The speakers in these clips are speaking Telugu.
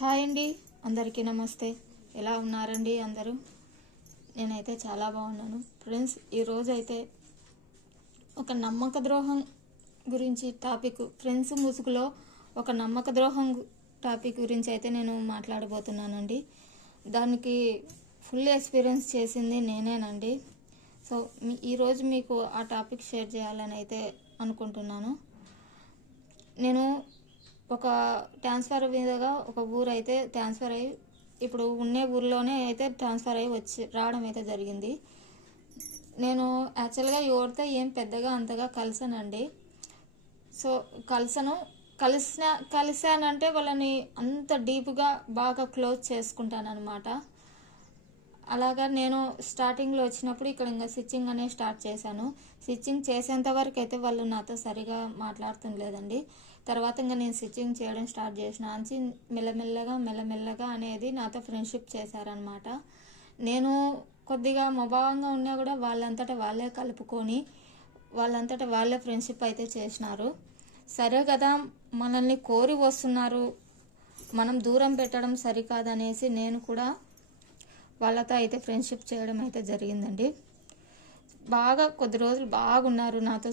హాయ్ అండి, అందరికీ నమస్తే. ఎలా ఉన్నారండి అందరూ? నేనైతే చాలా బాగున్నాను ఫ్రెండ్స్. ఈరోజు అయితే ఒక నమ్మక ద్రోహం గురించి టాపిక్, ఫ్రెండ్స్ ముసుగులో ఒక నమ్మక ద్రోహం టాపిక్ గురించి అయితే నేను మాట్లాడబోతున్నానండి. దానికి ఫుల్ ఎక్స్పీరియన్స్ చేసింది నేనేనండి. సో ఈరోజు మీకు ఆ టాపిక్ షేర్ చేయాలని అయితే అనుకుంటున్నాను. నేను ఒక ట్రాన్స్ఫర్ మీదుగా ఒక ఊరు అయితే ట్రాన్స్ఫర్ అయ్యి ఇప్పుడు ఉండే ఊరిలోనే అయితే ట్రాన్స్ఫర్ అయ్యి రావడం అయితే జరిగింది. నేను యాక్చువల్గా ఎవరితో ఏం పెద్దగా అంతగా కలిసానండి. సో కలిసానంటే వాళ్ళని అంత డీప్గా బాగా క్లోజ్ చేసుకుంటాను అనమాట. అలాగా నేను స్టార్టింగ్లో వచ్చినప్పుడు ఇక్కడ ఇంకా స్టిచ్చింగ్ అనేది స్టార్ట్ చేశాను. స్టిచ్చింగ్ చేసేంత వరకు అయితే వాళ్ళు నాతో సరిగా మాట్లాడుతుండలేదండి. తర్వాత ఇంకా నేను స్టిచ్చింగ్ చేయడం స్టార్ట్ చేసిన నుంచి మెల్లమెల్లగా అనేది నాతో ఫ్రెండ్షిప్ చేశారనమాట. నేను కొద్దిగా మొభావంగా ఉన్నా కూడా వాళ్ళంతటా వాళ్ళే కలుపుకొని వాళ్ళంతటా వాళ్ళే ఫ్రెండ్షిప్ అయితే చేసినారు. సరే కదా, మనల్ని కోరి వస్తున్నారు, మనం దూరం పెట్టడం సరికాదనేసి నేను కూడా వాళ్ళతో అయితే ఫ్రెండ్షిప్ చేయడం అయితే జరిగిందండి. బాగా కొద్ది రోజులు బాగున్నారు, నాతో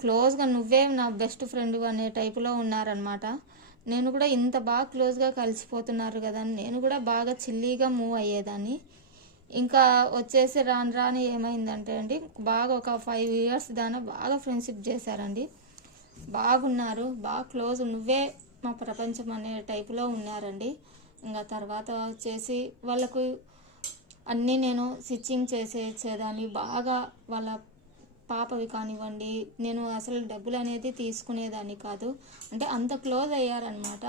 క్లోజ్గా నువ్వే నా బెస్ట్ ఫ్రెండ్ అనే టైపులో ఉన్నారనమాట. నేను కూడా ఇంత బాగా క్లోజ్గా కలిసిపోతున్నారు కదా అని నేను కూడా బాగా చిల్లీగా మూవ్ అయ్యేదాన్ని. ఇంకా వచ్చేసి రాని ఏమైందంటే అండి, బాగా ఒక 5 years దాకా బాగా ఫ్రెండ్షిప్ చేశారండి. బాగున్నారు, బాగా క్లోజ్, నువ్వే మా ప్రపంచం అనే టైపులో ఉన్నారండి. ఇంకా తర్వాత వచ్చేసి వాళ్ళకు అన్నీ నేను స్టిచ్చింగ్ చేసేదాన్ని. బాగా వాళ్ళ పాపవి కానివ్వండి, నేను అసలు డబ్బులు అనేది తీసుకునేదాన్ని కాదు. అంటే అంత క్లోజ్ అయ్యారనమాట.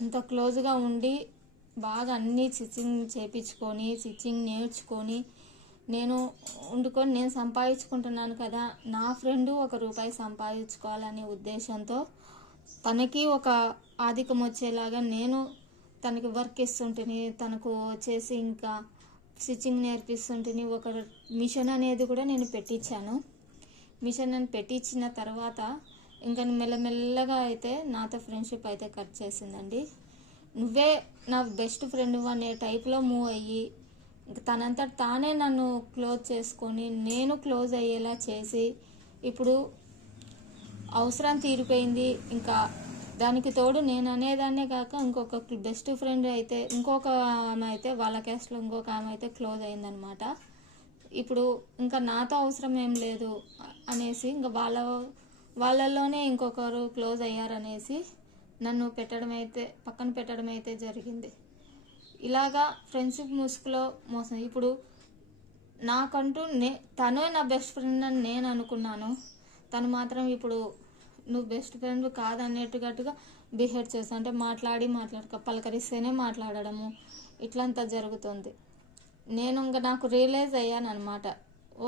అంత క్లోజ్గా ఉండి బాగా అన్నీ స్టిచ్చింగ్ చేయించుకొని స్టిచ్చింగ్ నేర్చుకొని నేను నేను సంపాదించుకుంటున్నాను కదా, నా ఫ్రెండు ₹1 సంపాదించుకోవాలనే ఉద్దేశంతో తనకి ఒక ఆధికం వచ్చేలాగా నేను తనకి వర్క్ ఇస్తుంటిని. తనకు వచ్చేసి ఇంకా స్టిచ్చింగ్ నేర్పిస్తుంటిని. ఒక మిషన్ అనేది కూడా నేను పెట్టించాను. మిషన్ అని పెట్టించిన తర్వాత ఇంకా మెల్లమెల్లగా అయితే నాతో ఫ్రెండ్షిప్ అయితే కట్ చేసిందండి. నువ్వే నా బెస్ట్ ఫ్రెండ్ అనే టైప్లో మూవ్ అయ్యి తనంతా తానే నన్ను క్లోజ్ చేసుకొని నేను క్లోజ్ అయ్యేలా చేసి ఇప్పుడు అవసరం తీరిపోయింది. ఇంకా దానికి తోడు నేను అనేదాన్నే కాక ఇంకొక బెస్ట్ ఫ్రెండ్ అయితే ఇంకొక ఆమె అయితే వాళ్ళ క్యాస్ట్లో ఇంకొక ఆమె అయితే క్లోజ్ అయిందనమాట. ఇప్పుడు ఇంకా నాతో అవసరం ఏం లేదు అనేసి ఇంకా వాళ్ళలోనే ఇంకొకరు క్లోజ్ అయ్యారనేసి నన్ను పక్కన పెట్టడం అయితే జరిగింది. ఇలాగా ఫ్రెండ్షిప్ ముసుగులో మోసం. ఇప్పుడు నాకంటూ తనే నా బెస్ట్ ఫ్రెండ్ అని నేను అనుకున్నాను. తను మాత్రం ఇప్పుడు నువ్వు బెస్ట్ ఫ్రెండ్ కాదనేట్టుగా బిహేవ్ చేస్తా అంటే పలకరిస్తేనే మాట్లాడడము ఇట్లంతా జరుగుతుంది. నేను ఇంకా నాకు రియలైజ్ అయ్యాను అనమాట.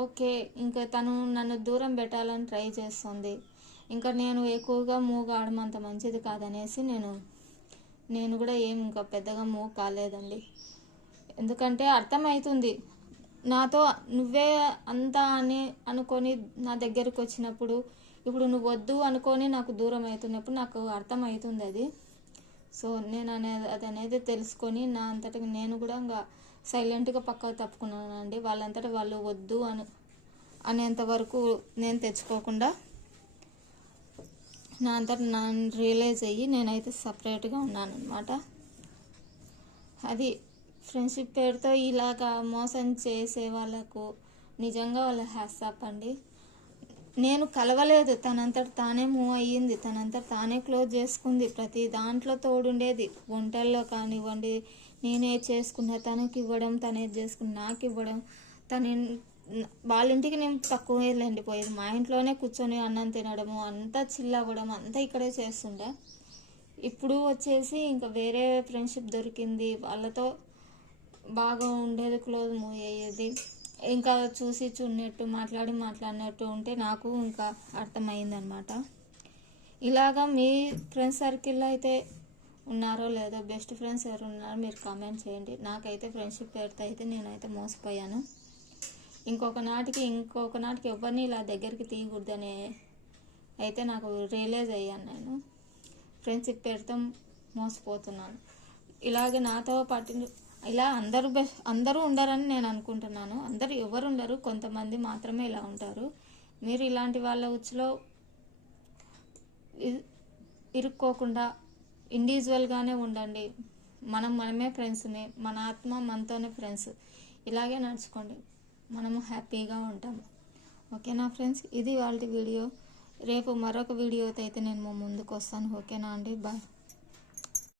ఓకే, ఇంకా తను నన్ను దూరం పెట్టాలని ట్రై చేస్తుంది. ఇంకా నేను ఎక్కువగా మూవ్ కావడం అంత మంచిది కాదనేసి నేను కూడా ఏం ఇంకా పెద్దగా మూవ్ కాలేదండి. ఎందుకంటే అర్థమవుతుంది నాతో నువ్వే అంతా అనుకొని నా దగ్గరకు వచ్చినప్పుడు, ఇప్పుడు నువ్వు వద్దు అనుకొని నాకు దూరం అవుతున్నప్పుడు నాకు అర్థమవుతుంది అది. సో నేను అది అనేది తెలుసుకొని నా అంతటికి నేను కూడా ఇంకా సైలెంట్గా పక్కకు తప్పుకున్నానండి. వాళ్ళంతటా వాళ్ళు వద్దు అనేంత వరకు నేను తెచ్చుకోకుండా నా అంతటా నేను రియలైజ్ అయ్యి నేనైతే సపరేట్గా ఉన్నాను అనమాట. అది ఫ్రెండ్షిప్ పేరుతో ఇలాగా మోసం చేసే వాళ్ళకు నిజంగా వాళ్ళ హ్యాట్స్ ఆఫ్ అండి. నేను కలవలేదు, తనంతట తానే మూవ్ అయ్యింది, తనంతట తానే క్లోజ్ చేసుకుంది. ప్రతి దాంట్లో తోడుండేది. వంటల్లో కానివ్వండి, నేనే చేసుకున్నా తనకి ఇవ్వడం, తనేది చేసుకుని నాకు ఇవ్వడం. వాళ్ళ ఇంటికి నేను తక్కువ వెళ్ళిపోయేది. మా ఇంట్లోనే కూర్చొని అన్నం తినడము, అంతా చిల్ అవ్వడం అంతా ఇక్కడే చేస్తుండే. ఇప్పుడు వచ్చేసి ఇంకా వేరే ఫ్రెండ్షిప్ దొరికింది, వాళ్ళతో బాగా ఉండేది, క్లోజ్ మూవ్ అయ్యేది. ఇంకా చూడనట్టు మాట్లాడినట్టు ఉంటే నాకు ఇంకా అర్థమైందనమాట. ఇలాగా మీ ఫ్రెండ్స్ సర్కిల్లో అయితే ఉన్నారో లేదో, బెస్ట్ ఫ్రెండ్స్ ఎవరు ఉన్నారో మీరు కామెంట్ చేయండి. నాకైతే ఫ్రెండ్షిప్ పేరుతో అయితే నేనైతే మోసపోయాను. ఇంకొక నాటికి ఎవరిని ఇలా దగ్గరికి తీయకూడదనే అయితే నాకు రియలైజ్ అయ్యాను. నేను ఫ్రెండ్షిప్ పేరుతో మోసపోతున్నాను. ఇలాగే నాతో పాటు ఇలా అందరూ ఉండరని నేను అనుకుంటున్నాను. అందరూ ఎవరు ఉండరు, కొంతమంది మాత్రమే ఇలా ఉంటారు. మీరు ఇలాంటి వాళ్ళ ఉచ్చులో ఇరుక్కోకుండా ఇండివిజువల్గానే ఉండండి. మనమే ఫ్రెండ్స్ని, మన ఆత్మ మనతోనే ఫ్రెండ్స్. ఇలాగే నడుచుకోండి, మనము హ్యాపీగా ఉంటాము. ఓకేనా ఫ్రెండ్స్, ఇది వాళ్ళ వీడియో. రేపు మరొక వీడియోతో అయితే నేను ముందుకు వస్తాను. ఓకేనా అండి, బాయ్.